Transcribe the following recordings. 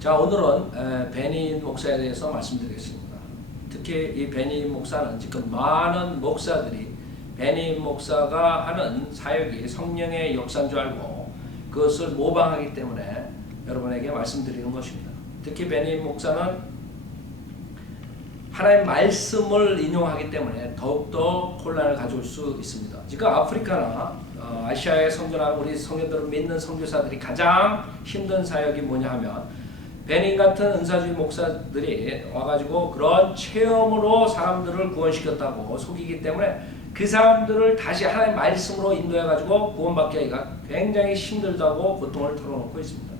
자, 오늘은 베니 목사에 대해서 말씀드리겠습니다. 특히 이 베니 목사는 지금 많은 목사들이 베니 목사가 하는 사역이 성령의 역사인 줄 알고 그것을 모방하기 때문에 여러분에게 말씀드리는 것입니다. 특히 베니 목사는 하나님의 말씀을 인용하기 때문에 더욱더 혼란을 가져올 수 있습니다. 지금 아프리카나 아시아에 선교하는 우리 성도들을 믿는 선교사들이 가장 힘든 사역이 뭐냐 하면 베니 같은 은사주의 목사들이 와가지고 그런 체험으로 사람들을 구원시켰다고 속이기 때문에 그 사람들을 다시 하나님의 말씀으로 인도해가지고 구원받게 하기가 굉장히 힘들다고 고통을 털어놓고 있습니다.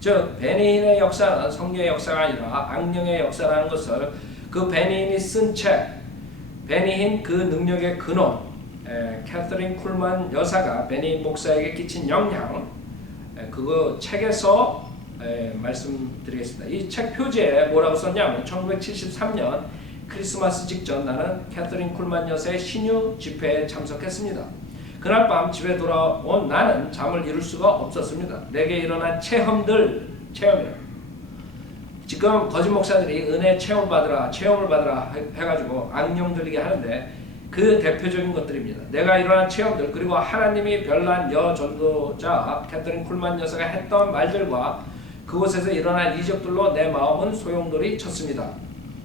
즉 베니인의 역사는 성령의 역사가 아니라 악령의 역사라는 것을 그 베니인이 쓴 책, 베니인 그 능력의 근원, 캐서린 쿨만 여사가 베니 목사에게 끼친 영향, 그거 책에서 말씀드리겠습니다. 이 책 표지에 뭐라고 썼냐면 1973년 크리스마스 직전 나는 캐서린 쿨만 여사의 신유 집회에 참석했습니다. 그날 밤 집에 돌아온 나는 잠을 이룰 수가 없었습니다. 내게 일어난 체험이라. 지금 거짓 목사들이 은혜 체험을 받으라 해가지고 악령 들리게 하는데 그 대표적인 것들입니다. 내가 일어난 체험들 그리고 하나님이 별난 여전도자 캐서린 쿨만 여사가 했던 말들과 그곳에서 일어난 이적들로 내 마음은 소용돌이 쳤습니다.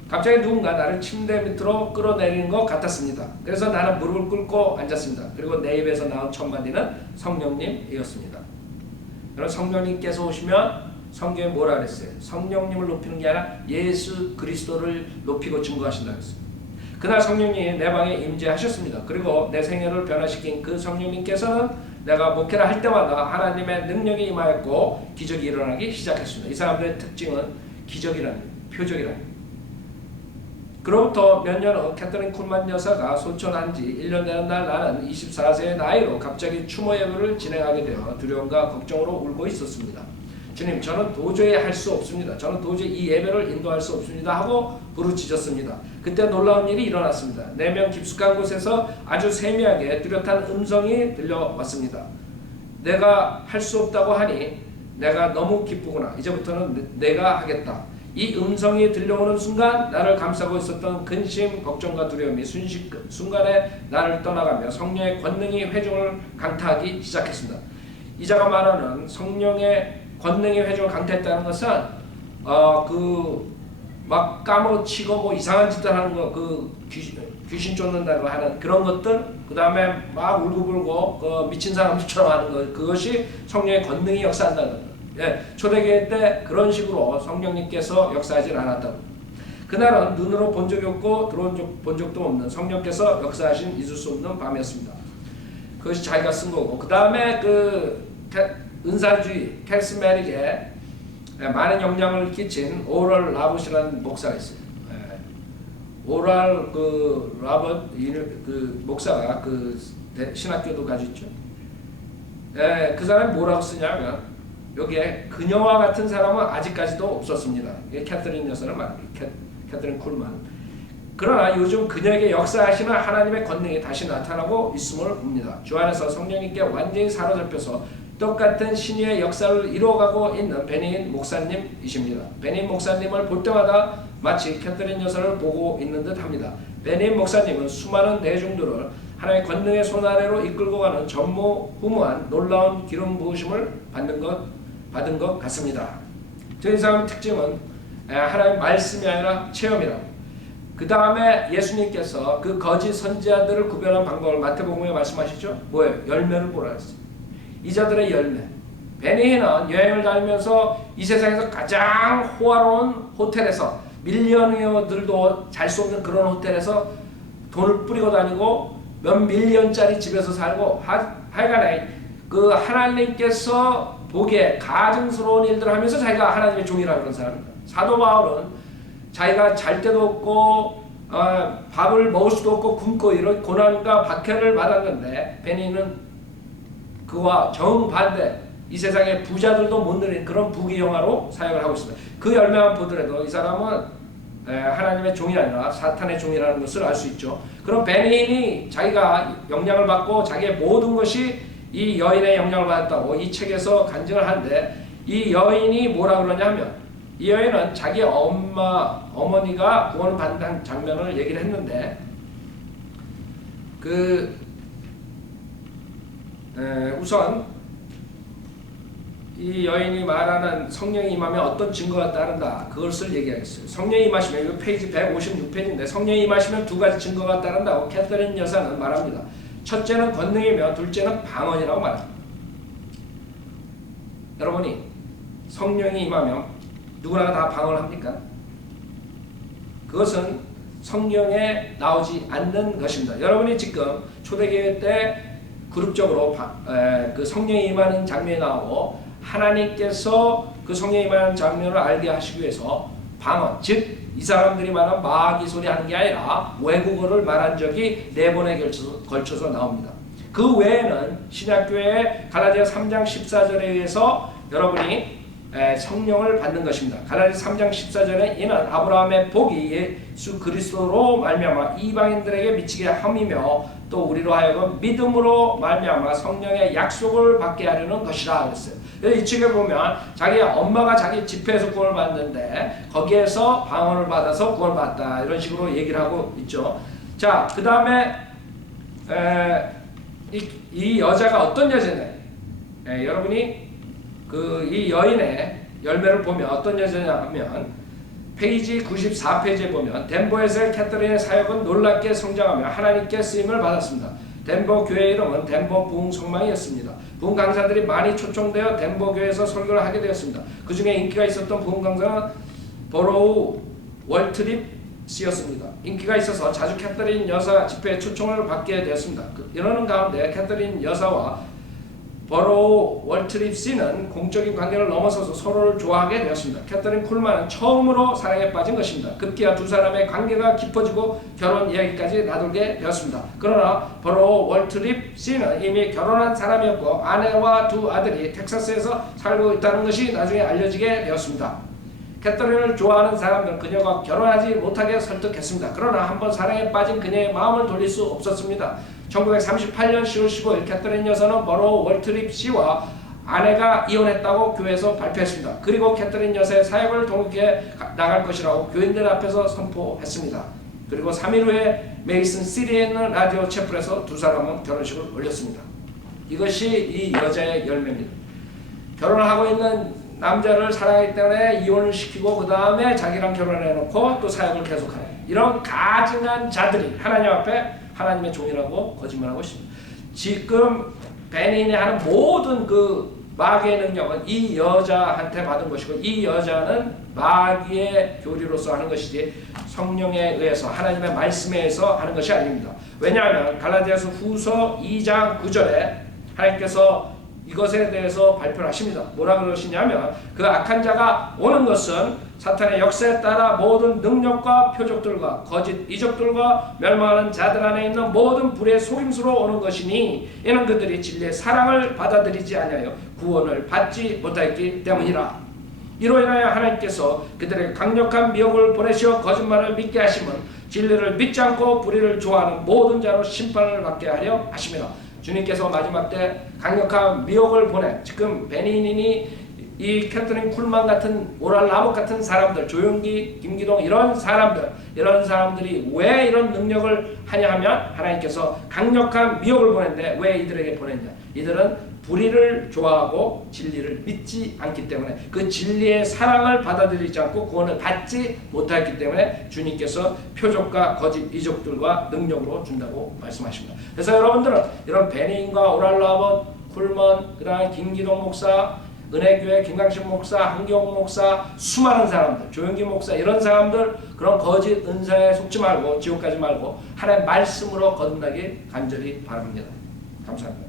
갑자기 누군가 나를 침대 밑으로 끌어내리는 것 같았습니다. 그래서 나는 무릎을 꿇고 앉았습니다. 그리고 내 입에서 나온 첫 마디는 성령님이었습니다. 여러분 성령님께서 오시면 성경에 뭐라 그랬어요? 성령님을 높이는 게 아니라 예수 그리스도를 높이고 증거하신다고 했습니다. 그날 성령님이 내 방에 임재하셨습니다. 그리고 내 생애를 변화시킨 그 성령님께서는 내가 목회를 할 때마다 하나님의 능력이 임하였고 기적이 일어나기 시작했습니다. 이 사람들의 특징은 기적이라는 표적이라는 그로부터 몇 년 후 캐서린 쿨만 여사가 소천한 지 1년 되는 날 나는 24세의 나이로 갑자기 추모 예배를 진행하게 되어 두려움과 걱정으로 울고 있었습니다. 주님, 저는 도저히 할 수 없습니다. 저는 도저히 이 예배를 인도할 수 없습니다 하고 부르짖었습니다. 그때 놀라운 일이 일어났습니다. 내면 깊숙한 곳에서 아주 세미하게 뚜렷한 음성이 들려왔습니다. 내가 할 수 없다고 하니 내가 너무 기쁘구나. 이제부터는 내가 하겠다. 이 음성이 들려오는 순간 나를 감싸고 있었던 근심, 걱정과 두려움이 순간에 나를 떠나가며 성령의 권능이 회중을 강타하기 시작했습니다. 이자가 말하는 성령의 권능의 회중을 강타했다는 것은 막 까무러치고 뭐 이상한 짓을 하는 거, 귀신 쫓는다고 하는 그런 것들, 그 다음에 막 울고불고 미친 사람들처럼 하는 것, 그것이 성령의 권능이 역사한다는 것. 초대교회 때 그런 식으로 성령님께서 역사하지 않았다고. 그날은 눈으로 본 적이 없고 본 적도 없는 성령께서 역사하신 잊을 수 없는 밤이었습니다. 그것이 자기가 쓴 거고, 그 다음에 은사주의 캐리스메릭에 많은 영향을 끼친 오럴 라봇이라는 목사가 있어요. 오럴 라봇 목사가 신학교도 가지고 있죠. 그 사람이 뭐라고 쓰냐면 여기에 그녀와 같은 사람은 아직까지도 없었습니다. 캐서린 여사는 말합니다. 캐서린 쿨만. 그러나 요즘 그녀에게 역사하시는 하나님의 권능이 다시 나타나고 있음을 봅니다. 주 안에서 성령님께 완전히 사로잡혀서 똑같은 신유의 역사를 이루어가고 있는 베니인 목사님이십니다. 베니인 목사님을 볼 때마다 마치 캐서린 여사를 보고 있는 듯 합니다. 베니인 목사님은 수많은 대중들을 하나님의 권능의 손 아래로 이끌고 가는 전무후무한 놀라운 기름 부으심을 받은 것 같습니다. 이 사람의 특징은 하나님의 말씀이 아니라 체험이라고. 그 다음에 예수님께서 그 거짓 선지자들을 구별한 방법을 마태복음에 말씀하시죠. 뭐예요? 열매를 보라 했어요. 이자들의 열매. 베니인은 여행을 다니면서 이 세상에서 가장 호화로운 호텔에서 밀리언어들도 잘 수 없는 그런 호텔에서 돈을 뿌리고 다니고 몇 밀리언짜리 집에서 살고 하여간에 그 하나님께서 보기에 가증스러운 일들을 하면서 자기가 하나님의 종이라고 그런 사람입니다. 사도 바울은 자기가 잘 때도 없고 밥을 먹을 수도 없고 굶고 이런 고난과 박해를 받았는데 베니는 그와 정반대 이 세상의 부자들도 못 누린 그런 부귀영화로 사역을 하고 있습니다. 그 열매만 보더라도 이 사람은 하나님의 종이 아니라 사탄의 종이라는 것을 알 수 있죠. 그럼 베니인이 자기가 영향을 받고 자기의 모든 것이 이 여인의 영향을 받았다고 이 책에서 간증을 하는데 이 여인이 뭐라 그러냐면 이 여인은 자기 어머니가 구원을 받는 장면을 얘기를 했는데 우선 이 여인이 말하는 성령이 임하면 어떤 증거가 따른다, 그것을 얘기하겠어요. 성령이 임하시면, 이거 페이지 156페이지인데 성령이 임하시면 두 가지 증거가 따른다고 캐서린 여사는 말합니다. 첫째는 권능이며 둘째는 방언이라고 말합니다. 여러분이 성령이 임하면 누구나 다 방언을 합니까? 그것은 성령에 나오지 않는 것입니다. 여러분이 지금 초대교회 때 그룹적으로 그 성령이 임하는 장면이 나오고 하나님께서 그 성령이 임하는 장면을 알게 하시기 위해서 방언, 즉 이 사람들이 말한 마귀 소리 하는 게 아니라 외국어를 말한 적이 4번에 걸쳐서 나옵니다. 그 외에는 신약교회의 갈라디아 3장 14절에 의해서 여러분이 성령을 받는 것입니다. 갈라디아 3장 14절에 이는 아브라함의 복이 예수 그리스도로 말미암아 이방인들에게 미치게 함이며 또 우리로 하여금 믿음으로 말미암아 성령의 약속을 받게 하려는 것이라 그랬어요. 이쪽에 보면 자기 엄마가 자기 집회에서 구원을 받는데 거기에서 방언을 받아서 구원을 받았다, 이런 식으로 얘기를 하고 있죠. 자, 그 다음에 이 여자가 어떤 여자냐, 여러분이 이 여인의 열매를 보면 어떤 여자냐 하면 페이지 94페이지에 보면 덴버에서의 캐터린의 사역은 놀랍게 성장하며 하나님께 쓰임을 받았습니다. 덴버 교회 이름은 덴버 부흥성망이었습니다. 부흥 강사들이 많이 초청되어 덴버 교회에서 설교를 하게 되었습니다. 그 중에 인기가 있었던 부흥 강사는 버로우 월트립 씨였습니다. 인기가 있어서 자주 캐터린 여사 집회에 초청을 받게 되었습니다. 이러는 가운데 캐터린 여사와 버로우 월트립 씨는 공적인 관계를 넘어서서 서로를 좋아하게 되었습니다. 캐터린 쿨만은 처음으로 사랑에 빠진 것입니다. 급기야 두 사람의 관계가 깊어지고 결혼 이야기까지 나돌게 되었습니다. 그러나 버로우 월트립 씨는 이미 결혼한 사람이었고 아내와 두 아들이 텍사스에서 살고 있다는 것이 나중에 알려지게 되었습니다. 캐터린을 좋아하는 사람들은 그녀가 결혼하지 못하게 설득했습니다. 그러나 한번 사랑에 빠진 그녀의 마음을 돌릴 수 없었습니다. 1938년 10월 15일 캐터린 여사는 버로우 월트립 씨와 아내가 이혼했다고 교회에서 발표했습니다. 그리고 캐터린 여사의 사역을 동역해 나갈 것이라고 교인들 앞에서 선포했습니다. 그리고 3일 후에 메이슨 시리에 있는 라디오 채플에서 두 사람은 결혼식을 올렸습니다. 이것이 이 여자의 열매입니다. 결혼을 하고 있는 남자를 사랑하기 때문에 이혼을 시키고 그 다음에 자기랑 결혼해놓고 또 사역을 계속하는 이런 가증한 자들이 하나님 앞에 하나님의 종이라고 거짓말하고 있습니다. 지금 베닌이 하는 모든 그 마귀의 능력은 이 여자한테 받은 것이고 이 여자는 마귀의 교리로서 하는 것이지 성령에 의해서 하나님의 말씀에 의해서 하는 것이 아닙니다. 왜냐하면 갈라디아서 후서 2장 9절에 하나님께서 이것에 대해서 발표를 하십니다. 뭐라 그러시냐면 그 악한 자가 오는 것은 사탄의 역사에 따라 모든 능력과 표적들과 거짓 이적들과 멸망하는 자들 안에 있는 모든 불의 속임수로 오는 것이니 이는 그들이 진리의 사랑을 받아들이지 아니하여 구원을 받지 못하였기 때문이라. 이로 인하여 하나님께서 그들에게 강력한 미혹을 보내시어 거짓말을 믿게 하심은 진리를 믿지 않고 불의를 좋아하는 모든 자로 심판을 받게 하려 하심이라. 주님께서 마지막 때 강력한 미혹을 보내 지금 베니닌이 이 캐터린 쿨만 같은 오랄 라봇 같은 사람들, 조용기, 김기동 이런 사람들이 왜 이런 능력을 하냐 하면 하나님께서 강력한 미혹을 보냈는데 왜 이들에게 보냈냐? 이들은 불의를 좋아하고 진리를 믿지 않기 때문에 그 진리의 사랑을 받아들이지 않고 구원을 받지 못했기 때문에 주님께서 표적과 거짓 이적들과 능력으로 준다고 말씀하십니다. 그래서 여러분들은 이런 베니인과 오랄 라봇, 쿨먼, 그 다음에 김기동 목사, 은혜교회 김강식 목사, 한경 목사, 수많은 사람들, 조영기 목사 이런 사람들 그런 거짓 은사에 속지 말고 지옥 가지 말고 하나님의 말씀으로 거듭나기 간절히 바랍니다. 감사합니다.